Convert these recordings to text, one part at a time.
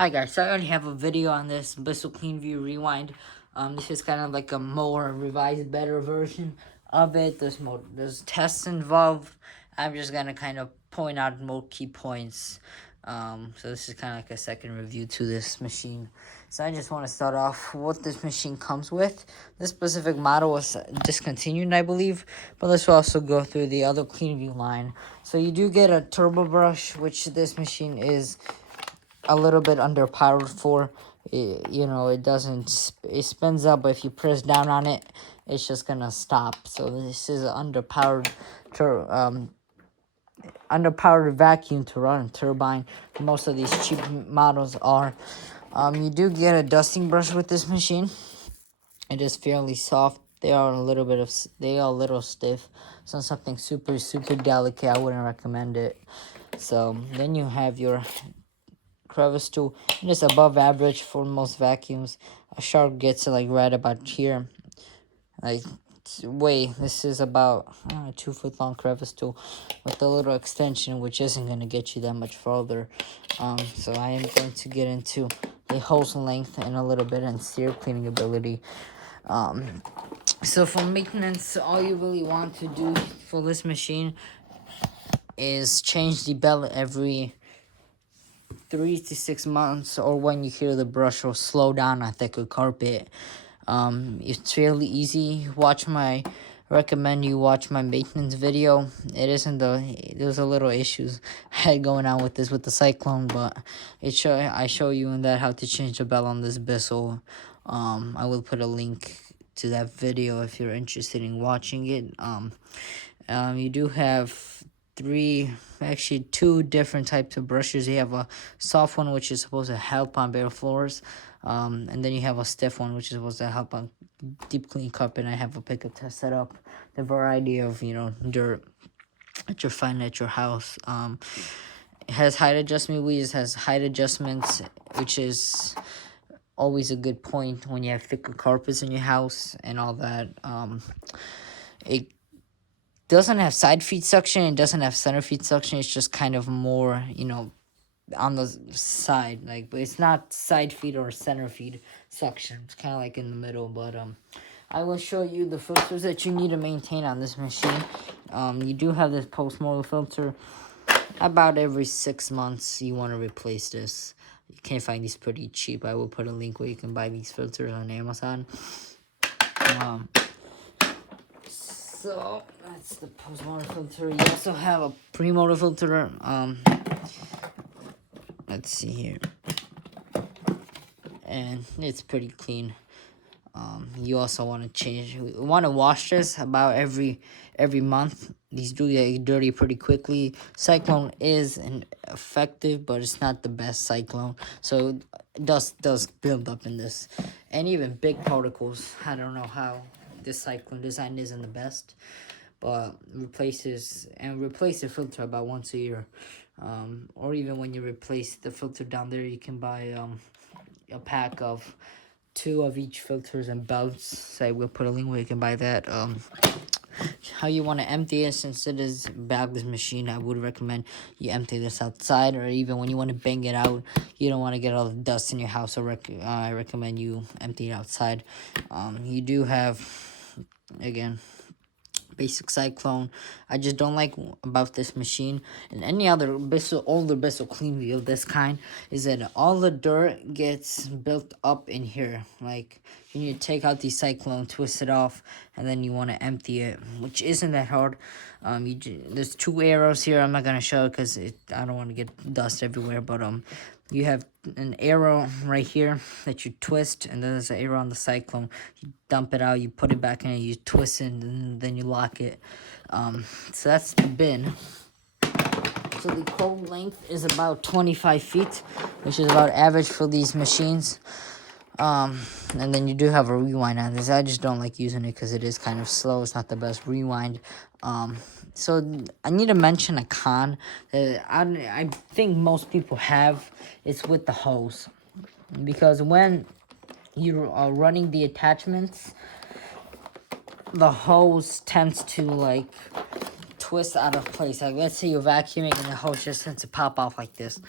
Hi guys, so I already have a video on this Bissel cleanview rewind. This is kind of like a more revised, better version of it. There's tests involved. I'm just gonna kind of point out more key points. So this is kind of like a second review to this machine. So I just want to start off what this machine comes with. This specific model was discontinued, I believe, but let's also go through the other cleanview line. So you do get a turbo brush, which this machine is a little bit underpowered for. It spins up, but if you press down on it, it's just gonna stop. So this is an underpowered vacuum to run a turbine. Most of these cheap models are. You do get a dusting brush with this machine. It is fairly soft. They are a little stiff. So something super delicate, I wouldn't recommend it. So then you have your crevice tool. It is above average for most vacuums. A shark gets like right about here. This is about a 2 foot long crevice tool with a little extension, which isn't going to get you that much further. So I am going to get into the hose length in a little bit and sear cleaning ability. So for maintenance, all you really want to do for this machine is change the belt every 3 to 6 months, or when you hear the brush will slow down on thicker carpet. It's fairly easy. Recommend you watch my maintenance video. There's a little issues I had going on with this with the Cyclone, but I show you in that how to change the belt on this Bissel. I will put a link to that video if you're interested in watching it. You do have two different types of brushes. You have a soft one, which is supposed to help on bare floors, and then you have a stiff one, which is supposed to help on deep clean carpet. I have a pickup test set up, the variety of dirt that you're finding at your house. It has height adjustment wheels, has height adjustments, which is always a good point when you have thicker carpets in your house and all that. It doesn't have side feed suction. It doesn't have center feed suction. It's just kind of more, on the side, but it's not side feed or center feed suction. It's kind of like in the middle. But I will show you the filters that you need to maintain on this machine. You do have this post-motor filter. About every 6 months, you want to replace this. You can find these pretty cheap. I will put a link where you can buy these filters on Amazon. So that's the post-motor filter. You also have a pre-motor filter. Let's see here, and it's pretty clean. You also want to wash this about every month. These do get dirty pretty quickly. Cyclone is effective, but it's not the best Cyclone, so dust does build up in this, and even big particles. I don't know how this Cyclone design isn't the best, but replace the filter about once a year, or even when you replace the filter down there, you can buy a pack of 2 of each filters and belts. So I will put a link where you can buy that. How you want to empty it, since it is a bagless machine, I would recommend you empty this outside, or even when you want to bang it out, you don't want to get all the dust in your house, so I recommend you empty it outside. You do have, again, basic Cyclone. I just don't like about this machine and any other older Bissel cleanview of this kind is that all the dirt gets built up in here. Like, you need to take out the Cyclone, twist it off, and then you want to empty it, which isn't that hard. There's 2 arrows here. I'm not gonna show it because I don't want to get dust everywhere, but you have an arrow right here that you twist, and then there's an arrow on the Cyclone. You dump it out, you put it back in, you twist it, and then you lock it. So that's the bin. So the code length is about 25 feet, which is about average for these machines. And then you do have a rewind on this. I just don't like using it because it is kind of slow. It's not the best rewind. So I need to mention a con that I think most people have. It's with the hose, because when you are running the attachments, the hose tends to twist out of place. Let's say you're vacuuming and the hose just tends to pop off like this,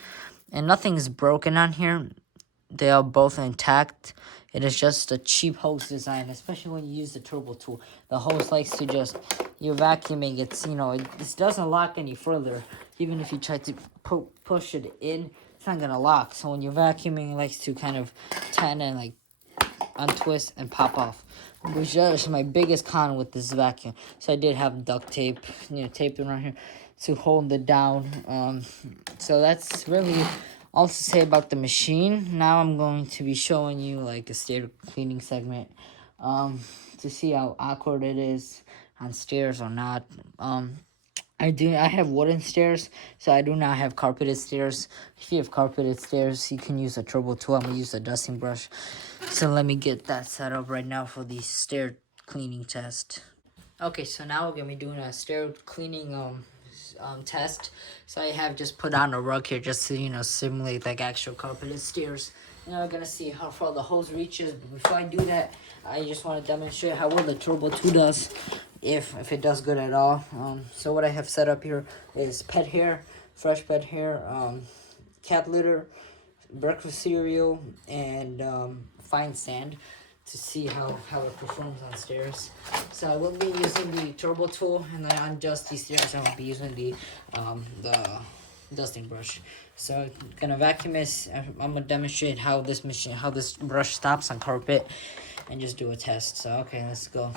and nothing's broken on here. they are both intact. It is just a cheap hose design, especially when you use the turbo tool. The hose likes to just, you're vacuuming, it's, you know, it doesn't lock any further. Even if you try to push it in, it's not gonna lock. So when you're vacuuming, it likes to kind of tighten and like untwist and pop off, which is my biggest con with this vacuum. So I did have duct tape, you know, taped around here to hold it down. So that's really all to say about the machine. Now I'm going to be showing you like a stair cleaning segment, to see how awkward it is on stairs or not. I have wooden stairs, so I do not have carpeted stairs. If you have carpeted stairs, you can use a turbo tool. I'm gonna use a dusting brush. So let me get that set up right now for the stair cleaning test. Okay, so now we're gonna be doing a stair cleaning test. So I have just put on a rug here just to, you know, simulate like actual carpeted stairs. Now we're gonna see how far the hose reaches. But before I do that, I just want to demonstrate how well the turbo 2 does, if it does good at all. So what I have set up here is pet hair, fresh pet hair, cat litter, breakfast cereal, and fine sand to see how it performs on stairs. So I will be using the turbo tool, and then on dusty stairs I will be using the dusting brush. So I'm gonna vacuum this. I'm gonna demonstrate how this brush stops on carpet, and just do a test. So okay, let's go.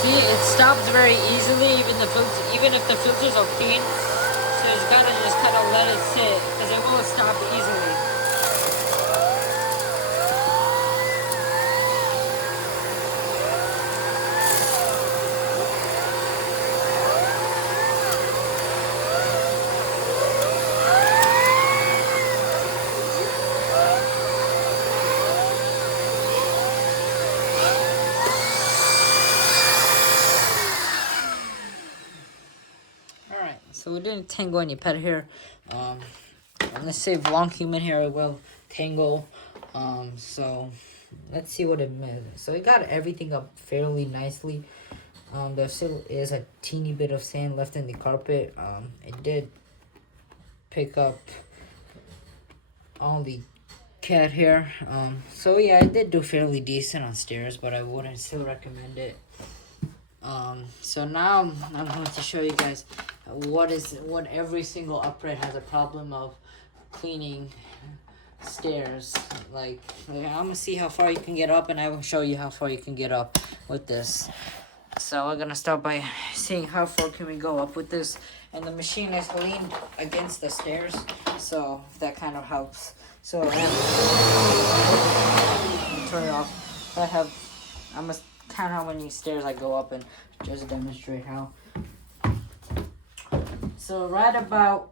See, it stops very easily, even if the filters are clean. So it's gotta just kind of let it sit, because it will stop easily. Alright, so we didn't tangle any pet hair. I'm gonna save long human hair, it will tangle. So let's see what it means. So it got everything up fairly nicely. There still is a teeny bit of sand left in the carpet. It did pick up all the cat hair. So yeah, I did do fairly decent on stairs, but I wouldn't still recommend it. So now I'm going to show you guys what every single upright has a problem of cleaning stairs. Like I'm gonna see how far you can get up, and I will show you how far you can get up with this. So we're gonna start by seeing how far can we go up with this, and the machine is leaned against the stairs, so that kind of helps. So I have, turn it off. I must count how many stairs I go up and just demonstrate how. So right about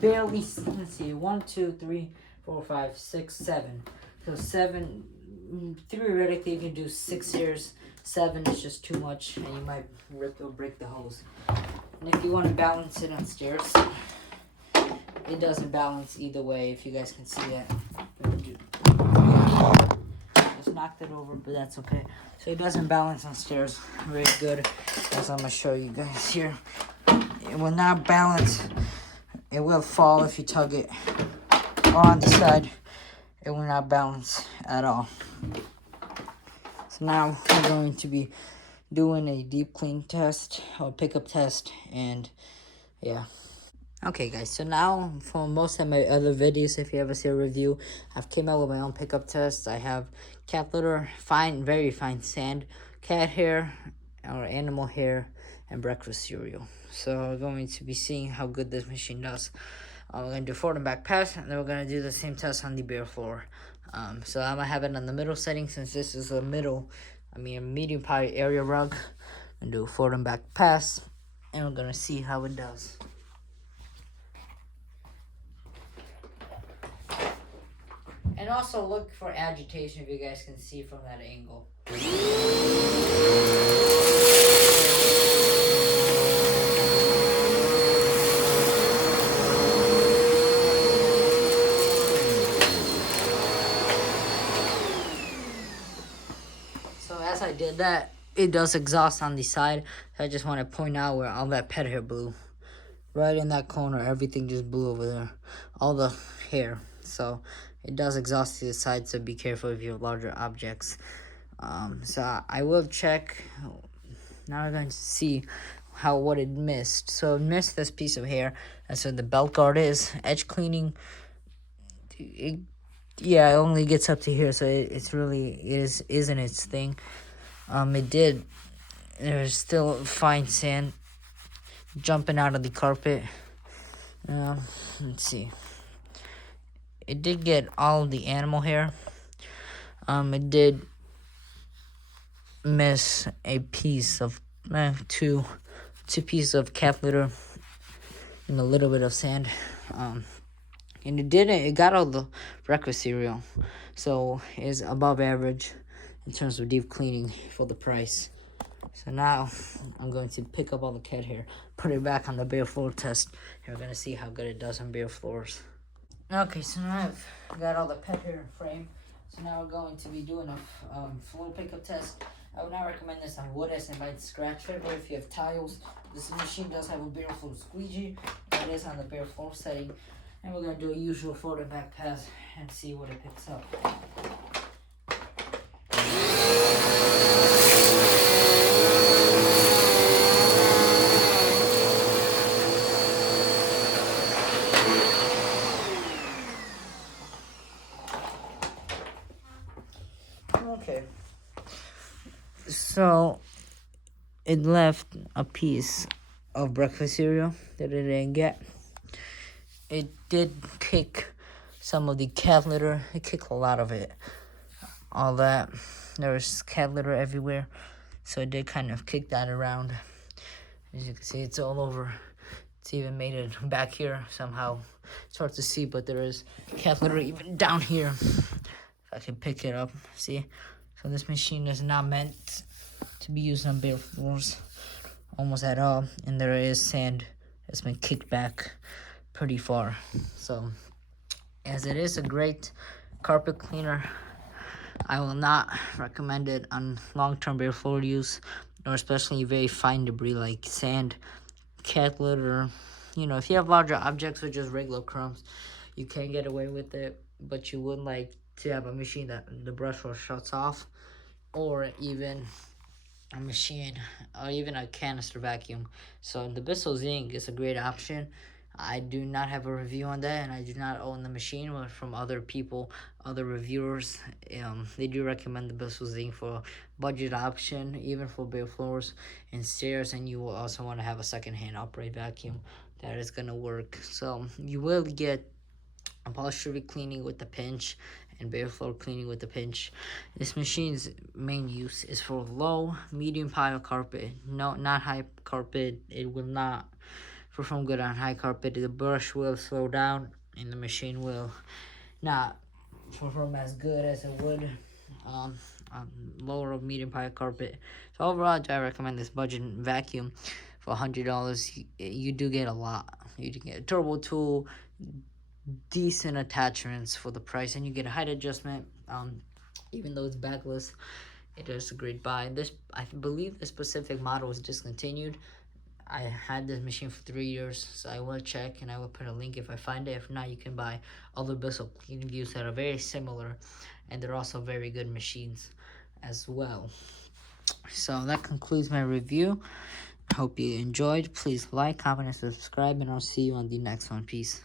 barely, let's see, 1, 2, 3, 4, 5, 6, 7. So 7, theoretically you can do 6 stairs. 7 is just too much, and you might rip or break the hose. And if you want to balance it on stairs, it doesn't balance either way, if you guys can see that. Just knocked it over, but that's okay. So it doesn't balance on stairs very good, as I'm going to show you guys here. It will not balance. It will fall if you tug it. Or on the side, it will not balance at all. So now we're going to be doing a deep clean test or pickup test, and yeah. Okay guys, so now for most of my other videos, if you ever see a review, I've came out with my own pickup test. I have cat litter, very fine sand, cat hair or animal hair, and breakfast cereal. So we're going to be seeing how good this machine does. We're going to do forward and back pass, and then we're going to do the same test on the bare floor. So I'm going to have it on the middle setting, since this is a medium power area rug. I'm going to do forward and back pass, and we're going to see how it does. And also look for agitation, if you guys can see from that angle. So as I did that, it does exhaust on the side. I just want to point out where all that pet hair blew. right in that corner, everything just blew over there, all the hair. So it does exhaust to the side, so be careful if you have larger objects. So I will check. Now we're going to see what it missed. So it missed this piece of hair. And so the belt guard is edge cleaning. Yeah, it only gets up to here, so it's really isn't its thing. There's still fine sand jumping out of the carpet. Let's see. It did get all the animal hair. It did miss a piece of two pieces of cat litter and a little bit of sand. And it got all the breakfast cereal, so it's above average in terms of deep cleaning for the price. So now I'm going to pick up all the cat hair, put it back on the bare floor test, and we're going to see how good it does on bare floors. Okay, so now I've got all the pet hair in frame. So now we're going to be doing a floor pickup test. I would not recommend this on wood as it might scratch it, but if you have tiles, this machine does have a bare floor squeegee. It is on the bare floor setting. And we're going to do a usual forward and back pass and see what it picks up. Okay. So it left a piece of breakfast cereal that it didn't get. It did kick some of the cat litter. It kicked a lot of it. All that. There was cat litter everywhere. So it did kind of kick that around. As you can see, it's all over. It's even made it back here somehow. It's hard to see, but there is cat litter even down here. If I can pick it up, see? So this machine is not meant to be used on bare floors almost at all. And there is sand that's been kicked back pretty far. So as it is a great carpet cleaner, I will not recommend it on long-term bare floor use, or especially very fine debris like sand, cat litter. You know, if you have larger objects or just regular crumbs, you can get away with it, but you would like to have a machine that the brush roll shuts off, or even a machine, or even a canister vacuum. So the Bissel Zinc is a great option. I do not have a review on that, and I do not own the machine, but from other people, other reviewers, they do recommend the Bissel Zinc for budget option, even for bare floors and stairs. And you will also want to have a second-hand upright vacuum that is going to work. So you will get upholstery cleaning with the pinch and bare floor cleaning with the pinch. This machine's main use is for low, medium pile carpet. No, not high carpet. It will not perform good on high carpet. The brush will slow down and the machine will not perform as good as it would on lower or medium pile carpet. So overall, I recommend this budget vacuum for $100. You do get a lot. You do get a turbo tool, decent attachments for the price, and you get a height adjustment. Even though it's backless, it is a great buy. I believe the specific model was discontinued. I had this machine for 3 years, so I will check and I will put a link if I find it. If not, you can buy other Bissel cleanviews that are very similar, and they're also very good machines as well. So that concludes my review. Hope you enjoyed. Please like, comment, and subscribe, and I'll see you on the next one. Peace.